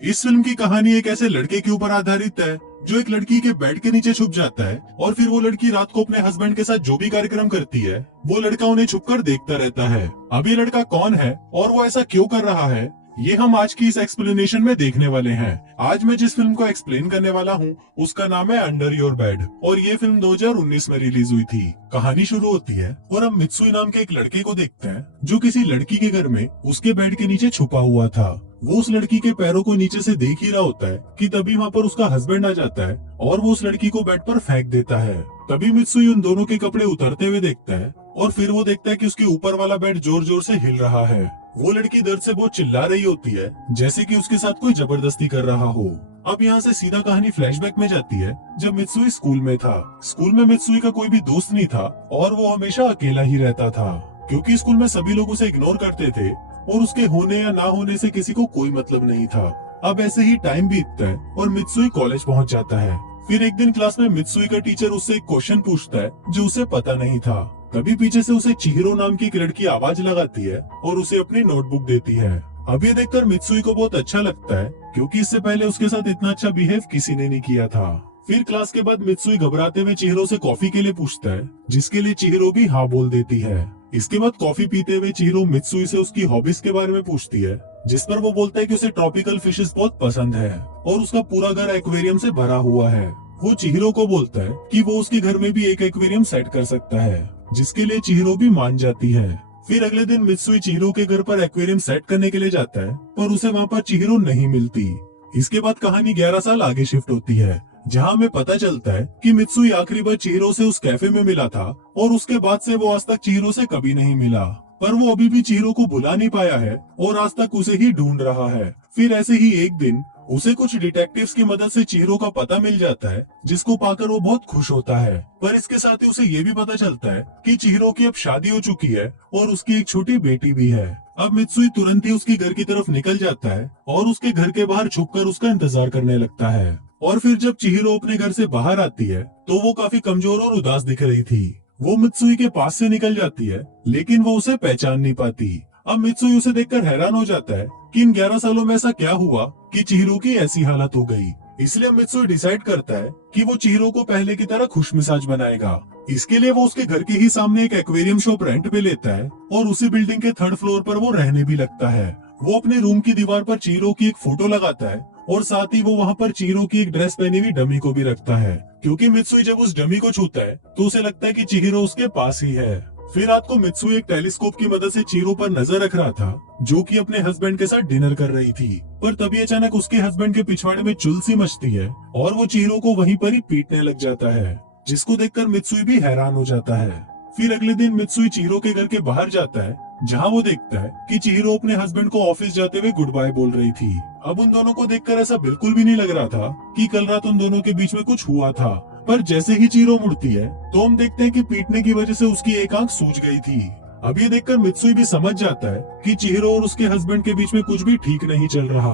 इस फिल्म की कहानी एक ऐसे लड़के के ऊपर आधारित है जो एक लड़की के बेड के नीचे छुप जाता है और फिर वो लड़की रात को अपने हस्बैंड के साथ जो भी कार्यक्रम करती है वो लड़का उन्हें छुपकर देखता रहता है। अब ये लड़का कौन है और वो ऐसा क्यों कर रहा है, ये हम आज की इस एक्सप्लेनेशन में देखने वाले हैं। आज मैं जिस फिल्म को एक्सप्लेन करने वाला हूँ उसका नाम है अंडर योर बेड और ये फिल्म 2019 में रिलीज हुई थी। कहानी शुरू होती है और हम मित्सुई नाम के एक लड़के को देखते हैं जो किसी लड़की के घर में उसके बेड के नीचे छुपा हुआ था। वो उस लड़की के पैरों को नीचे से देख ही रहा होता है कि तभी वहाँ पर उसका हस्बैंड आ जाता है और वो उस लड़की को बेड पर फेंक देता है। तभी मित्सुई उन दोनों के कपड़े उतरते हुए देखता है और फिर वो देखता है कि उसके ऊपर वाला बेड जोर जोर से हिल रहा है। वो लड़की दर्द से बहुत चिल्ला रही होती है जैसे कि उसके साथ कोई जबरदस्ती कर रहा हो। अब यहाँ से सीधा कहानी फ्लैशबैक में जाती है जब मित्सुई स्कूल में था। स्कूल में मित्सुई का कोई भी दोस्त नहीं था और वो हमेशा अकेला ही रहता था क्योंकि स्कूल में सभी लोग उसे इग्नोर करते थे और उसके होने या ना होने से किसी को कोई मतलब नहीं था। अब ऐसे ही टाइम बीतता है और मित्सुई कॉलेज पहुंच जाता है। फिर एक दिन क्लास में मित्सुई का टीचर उससे एक क्वेश्चन पूछता है जो उसे पता नहीं था। तभी पीछे से उसे चिहिरो नाम की एक लड़की आवाज लगाती है और उसे अपनी नोटबुक देती है। अब ये देखकर मित्सुई को बहुत अच्छा लगता है क्योंकि इससे पहले उसके साथ इतना अच्छा बिहेव किसी ने नहीं किया था। फिर क्लास के बाद मित्सुई घबराते हुए चिहिरो से कॉफी के लिए पूछता है जिसके लिए चिहिरो भी हाँ बोल देती है। इसके बाद कॉफी पीते हुए चिहिरो मित्सुई से उसकी हॉबीज के बारे में पूछती है जिस पर वो बोलता है कि उसे ट्रॉपिकल फिशेस बहुत पसंद है और उसका पूरा घर एक्वेरियम से भरा हुआ है। वो चिहिरो को बोलता है कि वो उसके घर में भी एक एक्वेरियम सेट कर सकता है जिसके लिए चिहिरो भी मान जाती है। फिर अगले दिन मित्सुई चिहिरो के घर पर एक्वेरियम सेट करने के लिए जाता है पर उसे वहाँ पर चिहिरो नहीं मिलती। इसके बाद कहानी 11 साल आगे शिफ्ट होती है जहाँ हमें पता चलता है कि मित्सुई आखिरी बार चिहिरो से उस कैफे में मिला था और उसके बाद से वो आज तक चिहिरो से कभी नहीं मिला। पर वो अभी भी चिहिरो को भुला नहीं पाया है और आज तक उसे ही ढूंढ रहा है। फिर ऐसे ही एक दिन उसे कुछ डिटेक्टिव्स की मदद से चिहिरो का पता मिल जाता है जिसको पाकर वो बहुत खुश होता है। पर इसके साथ ही उसे ये भी पता चलता है कि चिहिरो की अब शादी हो चुकी है और उसकी एक छोटी बेटी भी है। अब मित्सुई तुरंत ही उसके घर की तरफ निकल जाता है और उसके घर के बाहर छुपकर उसका इंतजार करने लगता है। और फिर जब चिहिरो अपने घर से बाहर आती है तो वो काफी कमजोर और उदास दिख रही थी। वो मित्सुई के पास से निकल जाती है लेकिन वो उसे पहचान नहीं पाती। अब मित्सुई उसे देखकर हैरान हो जाता है कि इन 11 सालों में ऐसा क्या हुआ कि चिहिरो की ऐसी हालत हो गई। इसलिए मित्सुई डिसाइड करता है कि वो चिहिरो को पहले की तरह खुशमिजाज बनाएगा। इसके लिए वो उसके घर के ही सामने एक एक्वेरियम शॉप रेंट पे लेता है और उसी बिल्डिंग के 3rd फ्लोर पर वो रहने भी लगता है। वो अपने रूम की दीवार पर चिहिरो की एक फोटो लगाता है और साथ ही वो वहाँ पर चिहिरो की एक ड्रेस पहनी हुई डमी को भी रखता है क्योंकि मित्सुई जब उस डमी को छूता है तो उसे लगता है कि चिहिरो उसके पास ही है। फिर रात को मित्सुई एक टेलीस्कोप की मदद से चिहिरो पर नजर रख रहा था जो कि अपने हस्बैंड के साथ डिनर कर रही थी। पर तभी अचानक उसके हस्बैंड के पिछवाड़े में चुल सी मचती है और वो चिहिरो को वहीं पर ही पीटने लग जाता है जिसको देखकर मित्सुई भी हैरान हो जाता है। फिर अगले दिन मित्सुई चिहिरो के घर के बाहर जाता है जहाँ वो देखता है कि चिहिरो अपने हस्बैंड को ऑफिस जाते हुए गुड बाय बोल रही थी। अब उन दोनों को देखकर ऐसा बिल्कुल भी नहीं लग रहा था कि कल रात उन दोनों के बीच में कुछ हुआ था। पर जैसे ही चिहिरो मुड़ती है तो हम देखते हैं कि पीटने की वजह से उसकी एक आंख सूज गई थी। अब ये देखकर मित्सुई भी समझ जाता है कि चिहिरो और उसके हस्बैंड के बीच में कुछ भी ठीक नहीं चल रहा।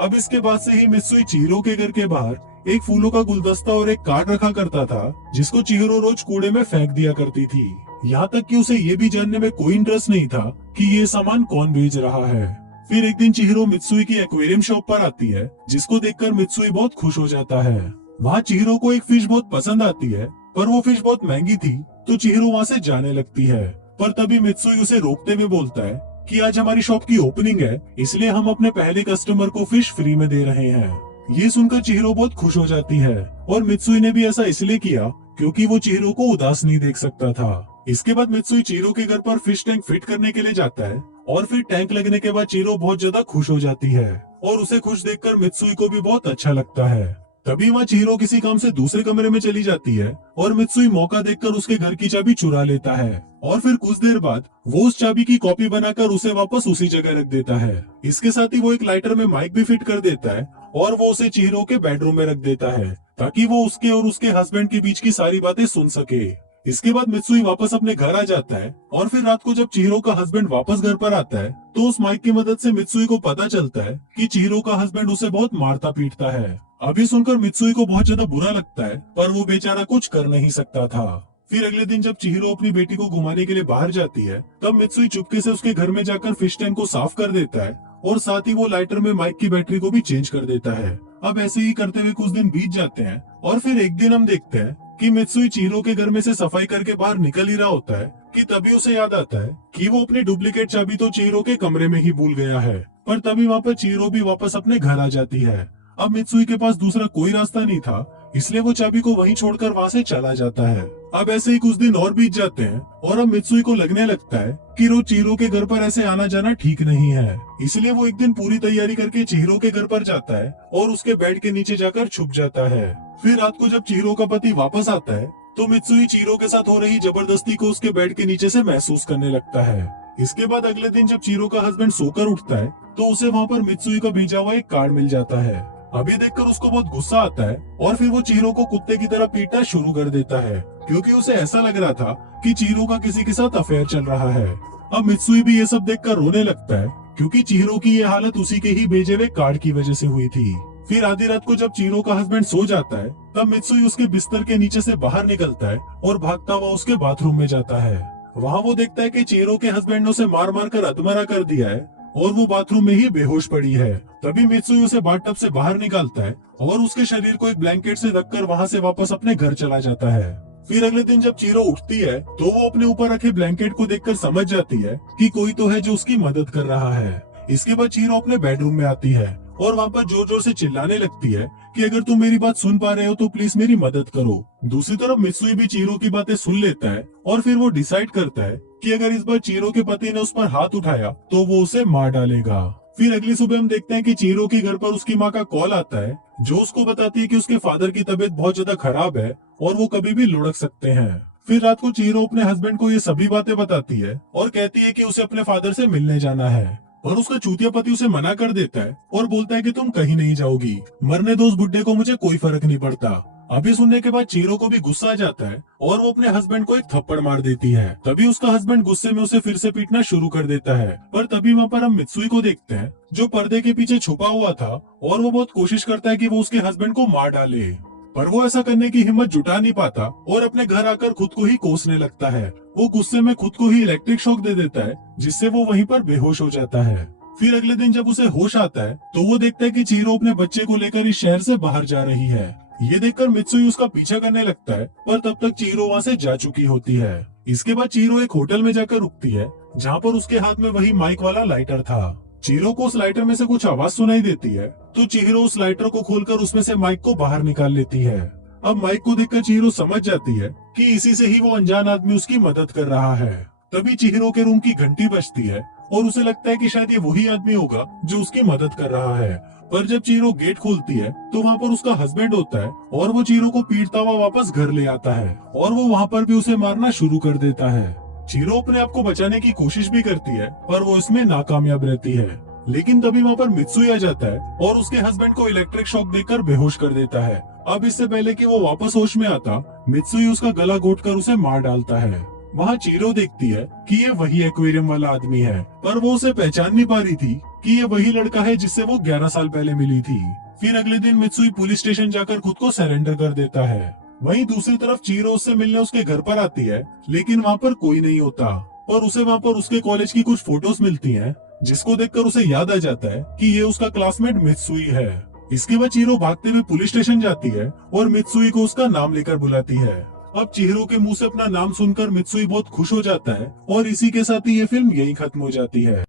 अब इसके बाद से ही मित्सुई चिहिरो के घर के बाहर एक फूलों का गुलदस्ता और एक कार्ड रखा करता था जिसको चिहिरो रोज कूड़े में फेंक दिया करती थी। यहाँ तक कि उसे ये भी जानने में कोई इंटरेस्ट नहीं था कि ये सामान कौन भेज रहा है। फिर एक दिन चिहिरो मित्सुई की एक्वेरियम शॉप पर आती है जिसको देखकर मित्सुई बहुत खुश हो जाता है। वहाँ चिहिरो को एक फिश बहुत पसंद आती है पर वो फिश बहुत महंगी थी तो चिहिरो वहाँ से जाने लगती है। पर तभी मित्सुई उसे रोकते हुए बोलता है कि आज हमारी शॉप की ओपनिंग है इसलिए हम अपने पहले कस्टमर को फिश फ्री में दे रहे हैं। ये सुनकर चिहिरो बहुत खुश हो जाती है और मित्सुई ने भी ऐसा इसलिए किया क्योंकि वो चिहिरो को उदास नहीं देख सकता था। इसके बाद मित्सुई चिहिरो के घर पर फिश टैंक फिट करने के लिए जाता है और फिर टैंक लगने के बाद चिहिरो बहुत ज्यादा खुश हो जाती है और उसे खुश देखकर मित्सुई को भी बहुत अच्छा लगता है। तभी वहाँ चिहिरो किसी काम से दूसरे कमरे में चली जाती है और मित्सुई मौका देखकर उसके घर की चाबी चुरा लेता है और फिर कुछ देर बाद वो उस चाबी की कॉपी बनाकर उसे वापस उसी जगह रख देता है। इसके साथ ही वो एक लाइटर में माइक भी फिट कर देता है और वो उसे चिहिरो के बेडरूम में रख देता है ताकि वो उसके और उसके हस्बैंड के बीच की सारी बातें सुन सके। इसके बाद मित्सुई वापस अपने घर आ जाता है और फिर रात को जब चिहिरो का हस्बैंड वापस घर पर आता है तो उस माइक की मदद से मित्सुई को पता चलता है कि चिहिरो का हस्बैंड उसे बहुत मारता पीटता है। अभी सुनकर मित्सुई को बहुत ज्यादा बुरा लगता है पर वो बेचारा कुछ कर नहीं सकता था। फिर अगले दिन जब चिहिरो अपनी बेटी को घुमाने के लिए बाहर जाती है तब मित्सुई चुपके से उसके घर में जाकर फिश टैंक को साफ कर देता है और साथ ही वो लाइटर में माइक की बैटरी को भी चेंज कर देता है। अब ऐसे ही करते हुए कुछ दिन बीत जाते हैं और फिर एक दिन हम देखते हैं कि मित्सुई चिहिरो के घर में से सफाई करके बाहर निकल ही रहा होता है कि तभी उसे याद आता है कि वो अपनी डुप्लीकेट चाबी तो चिहिरो के कमरे में ही भूल गया है। पर तभी वहाँ पर चिहिरो भी वापस अपने घर आ जाती है। अब मित्सुई के पास दूसरा कोई रास्ता नहीं था, इसलिए वो चाबी को वहीं छोड़कर वहाँ से चला जाता है। अब ऐसे ही कुछ दिन और बीत जाते हैं और अब मित्सुई को लगने लगता है कि रोज चिहिरो के घर पर ऐसे आना जाना ठीक नहीं है। इसलिए वो एक दिन पूरी तैयारी करके चिहिरो के घर पर जाता है और उसके बेड के नीचे जाकर छुप जाता है। फिर रात को जब चिहिरो का पति वापस आता है तो मित्सुई चिहिरो के साथ हो रही जबरदस्ती को उसके बेड के नीचे से महसूस करने लगता है। इसके बाद अगले दिन जब चिहिरो का हस्बैंड सोकर उठता है तो उसे वहाँ पर मित्सुई का भेजा हुआ एक कार्ड मिल जाता है। अभी देखकर उसको बहुत गुस्सा आता है और फिर वो चिहिरो को कुत्ते की तरह पीटना शुरू कर देता है, क्योंकि उसे ऐसा लग रहा था कि चिहिरो का किसी के साथ अफेयर चल रहा है। अब मित्सुई भी ये सब देखकर रोने लगता है, क्योंकि चिहिरो की ये हालत उसी के ही भेजे हुए कार्ड की वजह से हुई थी। फिर आधी रात को जब चिहिरो का हस्बैंड सो जाता है तब मित्सुई उसके बिस्तर के नीचे से बाहर निकलता है और भागता हुआ उसके बाथरूम में जाता है। वहाँ वो देखता है कि चिहिरो के हस्बैंड ने उसे मार मार कर अधमरा कर दिया है और वो बाथरूम में ही बेहोश पड़ी है। तभी मित्सुई उसे बाथटब से बाहर निकालता है और उसके शरीर को एक ब्लैंकेट से रखकर वहाँ से वापस अपने घर चला जाता है। फिर अगले दिन जब चिहिरो उठती है तो वो अपने ऊपर रखे ब्लैंकेट को देखकर समझ जाती है कि कोई तो है जो उसकी मदद कर रहा है। इसके बाद चिहिरो अपने बेडरूम में आती है और वहाँ पर जोर जोर से चिल्लाने लगती है कि अगर तुम मेरी बात सुन पा रहे हो तो प्लीज मेरी मदद करो। दूसरी तरफ मित्सुई भी चिहिरो की बातें सुन लेता है और फिर वो डिसाइड करता है कि अगर इस बार चिहिरो के पति ने उस पर हाथ उठाया तो वो उसे मार डालेगा। फिर अगली सुबह हम देखते हैं कि चिहिरो के घर पर उसकी माँ का कॉल आता है, जो उसको बताती है कि उसके फादर की तबीयत बहुत ज्यादा खराब है और वो कभी भी लुढ़क सकते हैं। फिर रात को चिहिरो अपने हस्बैंड को ये सभी बातें बताती है और कहती है कि उसे अपने फादर से मिलने जाना है, पर उसका चूतिया पति उसे मना कर देता है और बोलता है कि तुम कहीं नहीं जाओगी, मरने दो उस बुड्ढे को, मुझे कोई फर्क नहीं पड़ता। अभी सुनने के बाद चिहिरो को भी गुस्सा आ जाता है और वो अपने हस्बैंड को एक थप्पड़ मार देती है। तभी उसका हस्बैंड गुस्से में उसे फिर से पीटना शुरू कर देता है। पर तभी वहाँ पर हम मित्सुई को देखते हैं जो पर्दे के पीछे छुपा हुआ था और वो बहुत कोशिश करता है कि वो उसके हस्बैंड को मार डाले, पर वो ऐसा करने की हिम्मत जुटा नहीं पाता और अपने घर आकर खुद को ही कोसने लगता है। वो गुस्से में खुद को ही इलेक्ट्रिक शॉक दे देता है, जिससे वो वहीं पर बेहोश हो जाता है। फिर अगले दिन जब उसे होश आता है तो वो देखता है कि चिहिरो अपने बच्चे को लेकर इस शहर से बाहर जा रही है। ये देखकर मित्सुई उसका पीछा करने लगता है, पर तब तक चिहिरो वहाँ से जा चुकी होती है। इसके बाद चिहिरो एक होटल में जाकर रुकती है, जहाँ पर उसके हाथ में वही माइक वाला लाइटर था। चिहिरो को उस लाइटर में से कुछ आवाज सुनाई देती है, तो चिहिरो उस लाइटर को खोलकर उसमें से माइक को बाहर निकाल लेती है। अब माइक को देखकर चिहिरो समझ जाती है कि इसी से ही वो अनजान आदमी उसकी मदद कर रहा है। तभी चिहिरो के रूम की घंटी बजती है और उसे लगता है कि शायद ये वही आदमी होगा जो उसकी मदद कर रहा है। पर जब चिहिरो गेट खोलती है तो वहाँ पर उसका हस्बैंड होता है और वो चिहिरो को पीटता हुआ वापस घर ले आता है और वो वहाँ पर भी उसे मारना शुरू कर देता है। चिहिरो अपने आप को बचाने की कोशिश भी करती है, पर वो इसमें नाकामयाब रहती है। लेकिन तभी वहाँ पर मित्सुई आ जाता है और उसके हस्बैंड को इलेक्ट्रिक शॉक देकर बेहोश कर देता है। अब इससे पहले कि वो वापस होश में आता, मित्सुई उसका गला घोटकर उसे मार डालता है। वहाँ चिहिरो देखती है कि ये वही एक्वेरियम वाला आदमी है, पर वो उसे पहचान नहीं पा रही थी कि ये वही लड़का है जिससे वो 11 साल पहले मिली थी। फिर अगले दिन मित्सुई पुलिस स्टेशन जाकर खुद को सरेंडर कर देता है। वहीं दूसरी तरफ चिहिरो उससे मिलने उसके घर पर आती है, लेकिन वहाँ पर कोई नहीं होता, पर उसे वहाँ पर उसके कॉलेज की कुछ फोटोज मिलती हैं, जिसको देखकर उसे याद आ जाता है कि ये उसका क्लासमेट मित्सुई है। इसके बाद चिहिरो भागते हुए पुलिस स्टेशन जाती है और मित्सुई को उसका नाम लेकर बुलाती है। अब चिहिरो के मुंह से अपना नाम सुनकर मित्सुई बहुत खुश हो जाता है और इसी के साथ ही ये फिल्म यहीं खत्म हो जाती है।